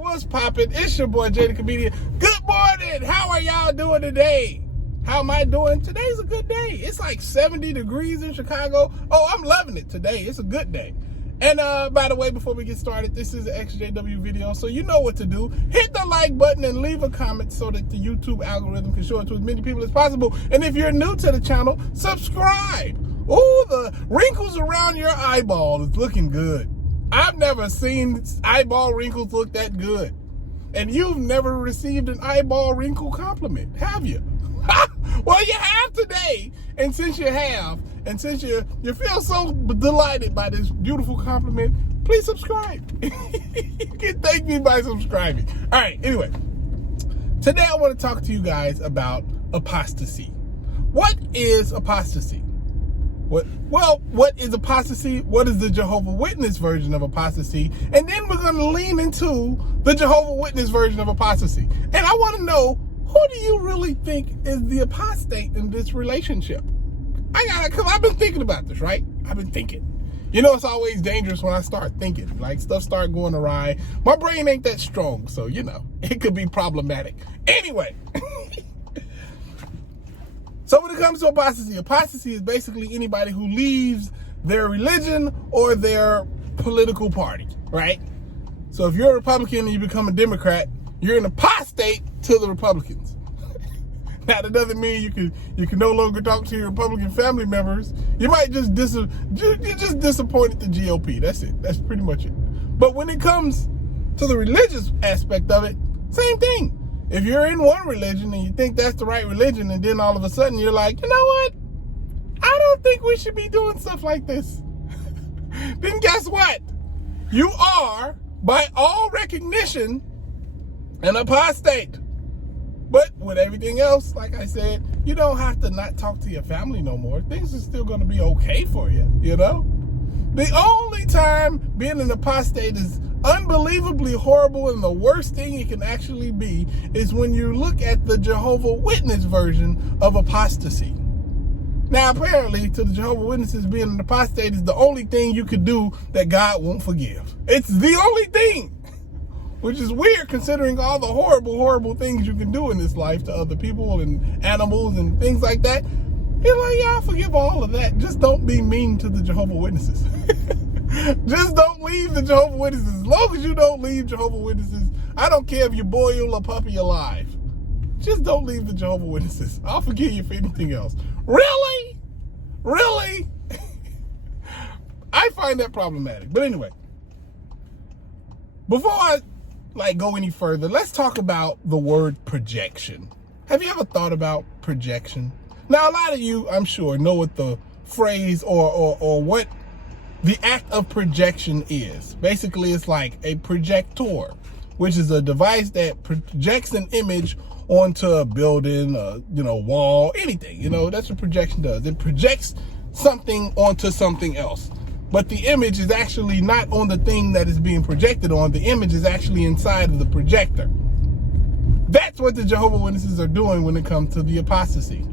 What's poppin'? It's your boy Jay the Comedian. Good morning. How are y'all doing today? How am I doing? Today's a good day. It's like 70 degrees in Chicago. Oh, I'm loving it today. It's a good day. And by the way, before we get started, this is an ExJw video, so you know what to do. Hit the like button and leave a comment so that the YouTube algorithm can show it to as many people as possible. And if you're new to the channel, subscribe. Ooh, the wrinkles around your eyeball is looking good. I've never seen eyeball wrinkles look that good. And you've never received an eyeball wrinkle compliment, have you? Well, you have today. And since you have, and since you feel so delighted by this beautiful compliment, please subscribe. You can thank me by subscribing. All right, anyway. Today I want to talk to you guys about apostasy. What is apostasy? What is apostasy? What is the Jehovah Witness version of apostasy? And then we're going to lean into the Jehovah Witness version of apostasy. And I want to know, who do you really think is the apostate in this relationship? Because I've been thinking about this, right? I've been thinking. You know, it's always dangerous when I start thinking. Like, stuff start going awry. My brain ain't that strong, so, you know, it could be problematic. Anyway. So when it comes to apostasy is basically anybody who leaves their religion or their political party, right? So if you're a Republican and you become a Democrat, you're an apostate to the Republicans. Now, that doesn't mean you can no longer talk to your Republican family members. You might just you're just disappointed the GOP. That's it. That's pretty much it. But when it comes to the religious aspect of it, same thing. If you're in one religion and you think that's the right religion, and then all of a sudden you're like, you know what? I don't think we should be doing stuff like this. Then guess what? You are, by all recognition, an apostate. But with everything else, like I said, you don't have to not talk to your family no more. Things are still going to be okay for you, you know? The only time being an apostate is unbelievably horrible, and the worst thing it can actually be is when you look at the Jehovah Witness version of apostasy. Now, apparently, to the Jehovah Witnesses, being an apostate is the only thing you could do that God won't forgive. It's the only thing, which is weird considering all the horrible, horrible things you can do in this life to other people and animals and things like that. You're like, yeah, I forgive all of that. Just don't be mean to the Jehovah Witnesses. Just don't leave the Jehovah Witnesses. As long as you don't leave Jehovah Witnesses, I don't care if you boil a puppy alive. Just don't leave the Jehovah Witnesses. I'll forgive you for anything else. Really? Really? I find that problematic. But anyway, before I go any further, let's talk about the word projection. Have you ever thought about projection? Now, a lot of you, I'm sure, know what the phrase or what the act of projection is. Basically, it's like a projector, which is a device that projects an image onto a building, wall, anything. That's what projection does. It projects something onto something else. But the image is actually not on the thing that is being projected on. The image is actually inside of the projector. That's what the Jehovah Witnesses are doing when it comes to the apostasy.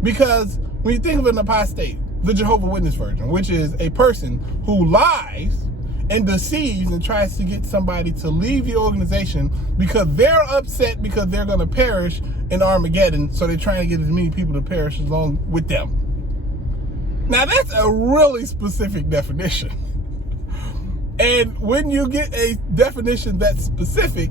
Because when you think of an apostate, the Jehovah Witness version, which is a person who lies and deceives and tries to get somebody to leave the organization because they're upset because they're going to perish in Armageddon, so they're trying to get as many people to perish along with them. Now, that's a really specific definition. And when you get a definition that's specific,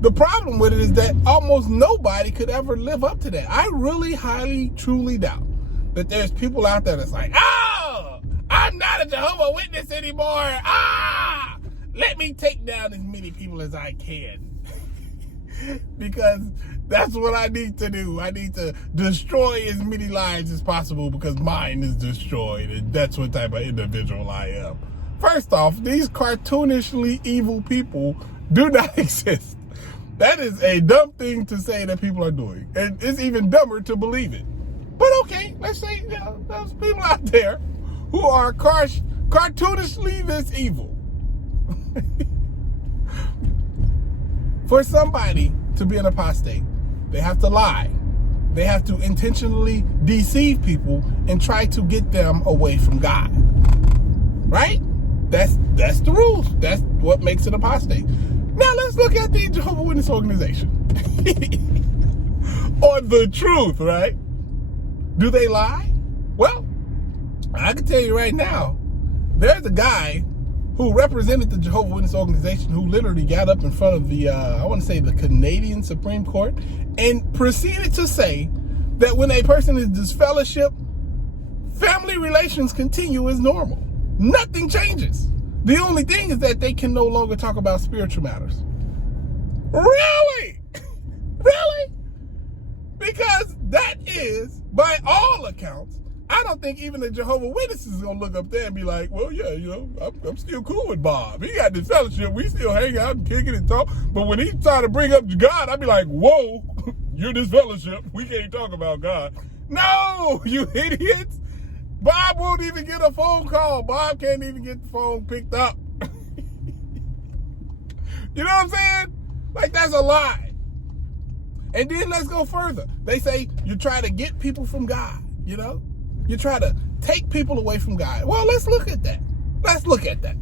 the problem with it is that almost nobody could ever live up to that. I really highly, truly doubt that there's people out there that's like, oh, I'm not a Jehovah Witness anymore. Let me take down as many people as I can. Because that's what I need to do. I need to destroy as many lives as possible because mine is destroyed. And that's what type of individual I am. First off, these cartoonishly evil people do not exist. That is a dumb thing to say that people are doing. And it's even dumber to believe it. But okay, let's say there's people out there who are cartoonishly this evil. For somebody to be an apostate, they have to lie. They have to intentionally deceive people and try to get them away from God. Right? That's the rules. That's what makes an apostate. Now let's look at the Jehovah's Witness organization. Or the truth, right? Do they lie? Well, I can tell you right now, there's a guy who represented the Jehovah's Witness organization who literally got up in front of the, I want to say the Canadian Supreme Court, and proceeded to say that when a person is disfellowshipped, family relations continue as normal. Nothing changes. The only thing is that they can no longer talk about spiritual matters. Really? Really? Because that is, by all accounts, I don't think even the Jehovah's Witnesses is going to look up there and be like, well, yeah, you know, I'm still cool with Bob. He got this fellowship. We still hang out and kick it and talk. But when he try to bring up God, I'd be like, whoa, you're this fellowship. We can't talk about God. No, you idiots. Bob won't even get a phone call. Bob can't even get the phone picked up. You know what I'm saying? Like, that's a lie. And then let's go further. They say you try to get people from God, you know? You try to take people away from God. Well, let's look at that. Let's look at that.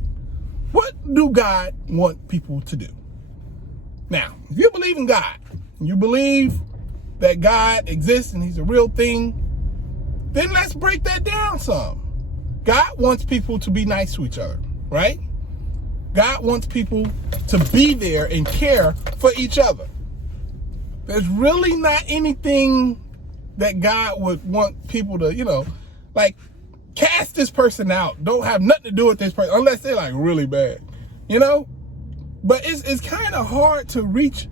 What do God want people to do? Now, if you believe in God, you believe that God exists and he's a real thing, then let's break that down some. God wants people to be nice to each other, right? God wants people to be there and care for each other. There's really not anything that God would want people to, you know, like, cast this person out. Don't have nothing to do with this person unless they're like really bad, you know? But it's kind of hard to reach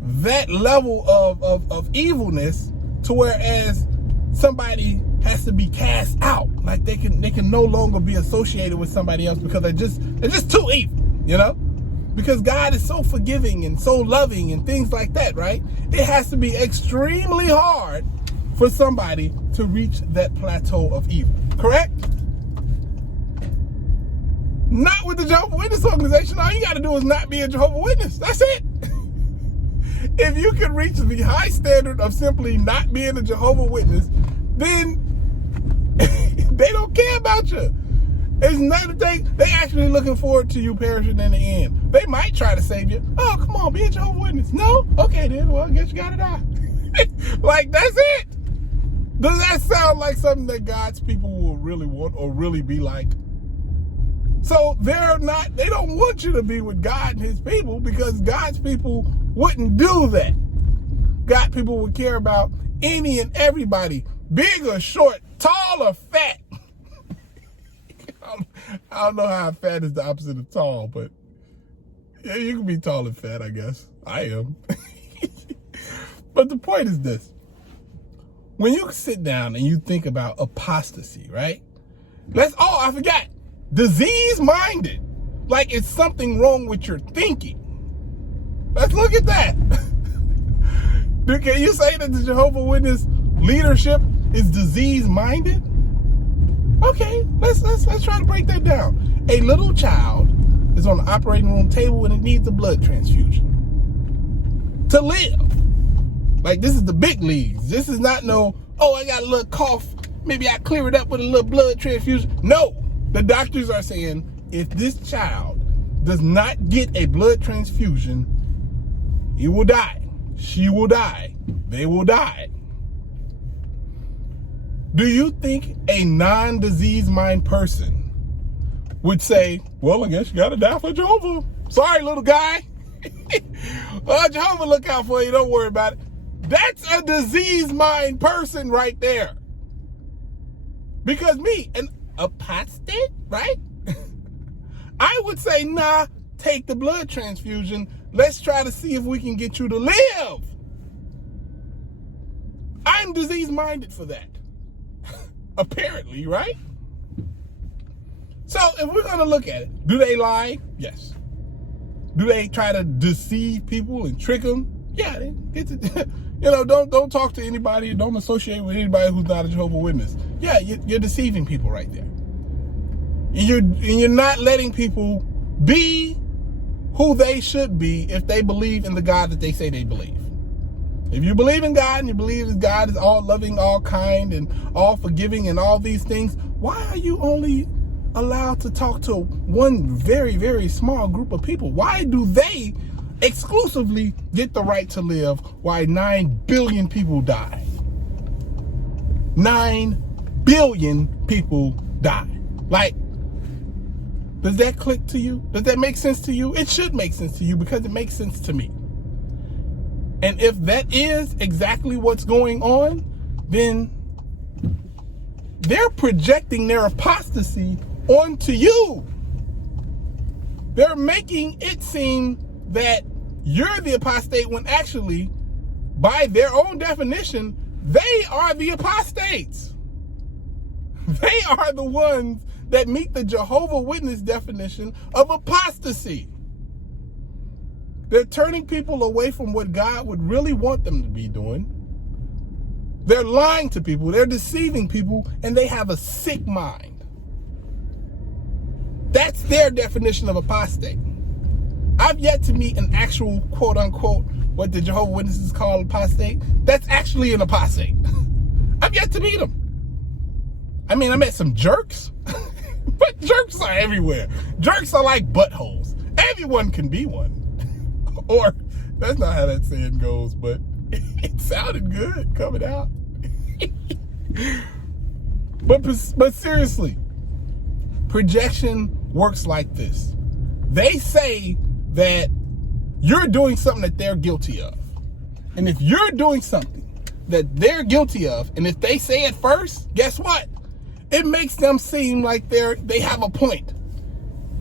that level of evilness to whereas somebody has to be cast out. Like they can no longer be associated with somebody else because they're just too evil, you know? Because God is so forgiving and so loving and things like that, right? It has to be extremely hard for somebody to reach that plateau of evil, correct? Not with the Jehovah's Witness organization. All you got to do is not be a Jehovah's Witness. That's it. If you can reach the high standard of simply not being a Jehovah's Witness, then they don't care about you. It's nothing. They actually looking forward to you perishing in the end. They might try to save you. Oh, come on, be a Jehovah's Witness. No? Okay, then. Well, I guess you got to die. Like, that's it. Does that sound like something that God's people will really want or really be like? So they don't want you to be with God and his people because God's people wouldn't do that. God people would care about any and everybody, big or short, tall or fat. I don't know how fat is the opposite of tall, but yeah, you can be tall and fat, I guess. I am. But the point is this. When you sit down and you think about apostasy, right? I forgot. Disease-minded. Like it's something wrong with your thinking. Let's look at that. Can you say that the Jehovah's Witness leadership is disease-minded? Okay, let's try to break that down. A little child is on the operating room table and it needs a blood transfusion to live. Like, this is the big leagues. This is not no, oh, I got a little cough. Maybe I clear it up with a little blood transfusion. No, the doctors are saying if this child does not get a blood transfusion, he will die. She will die. They will die. Do you think a non-disease mind person would say, well, I guess you got to die for Jehovah. Sorry, little guy. Well, Jehovah look out for you. Don't worry about it. That's a disease mind person right there. Because me, an apostate, right? I would say, nah, take the blood transfusion. Let's try to see if we can get you to live. I'm disease minded for that. Apparently, right? So if we're going to look at it, do they lie? Yes. Do they try to deceive people and trick them? Yeah, don't talk to anybody, don't associate with anybody who's not a Jehovah's Witness. Yeah, you're deceiving people right there. And you're not letting people be who they should be if they believe in the God that they say they believe. If you believe in God and you believe that God is all loving, all kind, and all forgiving and all these things, why are you only allowed to talk to one very, very small group of people? Why do they exclusively get the right to live while 9 billion people die. 9 billion people die. Like, does that click to you? Does that make sense to you? It should make sense to you because it makes sense to me. And if that is exactly what's going on, then they're projecting their apostasy onto you. They're making it seem that you're the apostate when actually, by their own definition, they are the apostates. They are the ones that meet the Jehovah Witness definition of apostasy. They're turning people away from what God would really want them to be doing. They're lying to people, they're deceiving people, and they have a sick mind. That's their definition of apostate. I've yet to meet an actual, quote unquote, what the Jehovah Witnesses call apostate. That's actually an apostate. I've yet to meet them. I mean, I met some jerks, but jerks are everywhere. Jerks are like buttholes. Everyone can be one. Or, that's not how that saying goes, but it sounded good coming out. But seriously, projection works like this. They say that you're doing something that they're guilty of. And if you're doing something that they're guilty of, and if they say it first, guess what? It makes them seem like they have a point.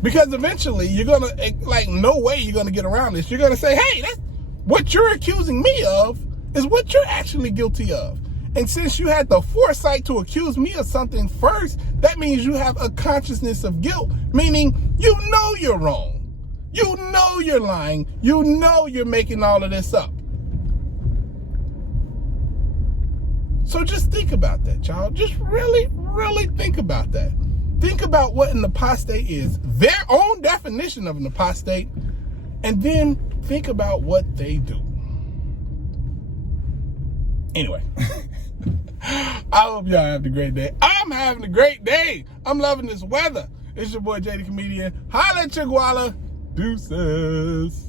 Because eventually you're gonna, like, no way you're gonna get around this. You're gonna say, hey, that's what you're accusing me of is what you're actually guilty of. And since you had the foresight to accuse me of something first, that means you have a consciousness of guilt, meaning you know you're wrong. You know you're lying. You know you're making all of this up. So just think about that, y'all. Just really, really think about that. Think about what an apostate is, their own definition of an apostate, and then think about what they do. Anyway, I hope y'all have a great day. I'm having a great day. I'm loving this weather. It's your boy, Jay the Comedian. Holla at your guala. Deuces.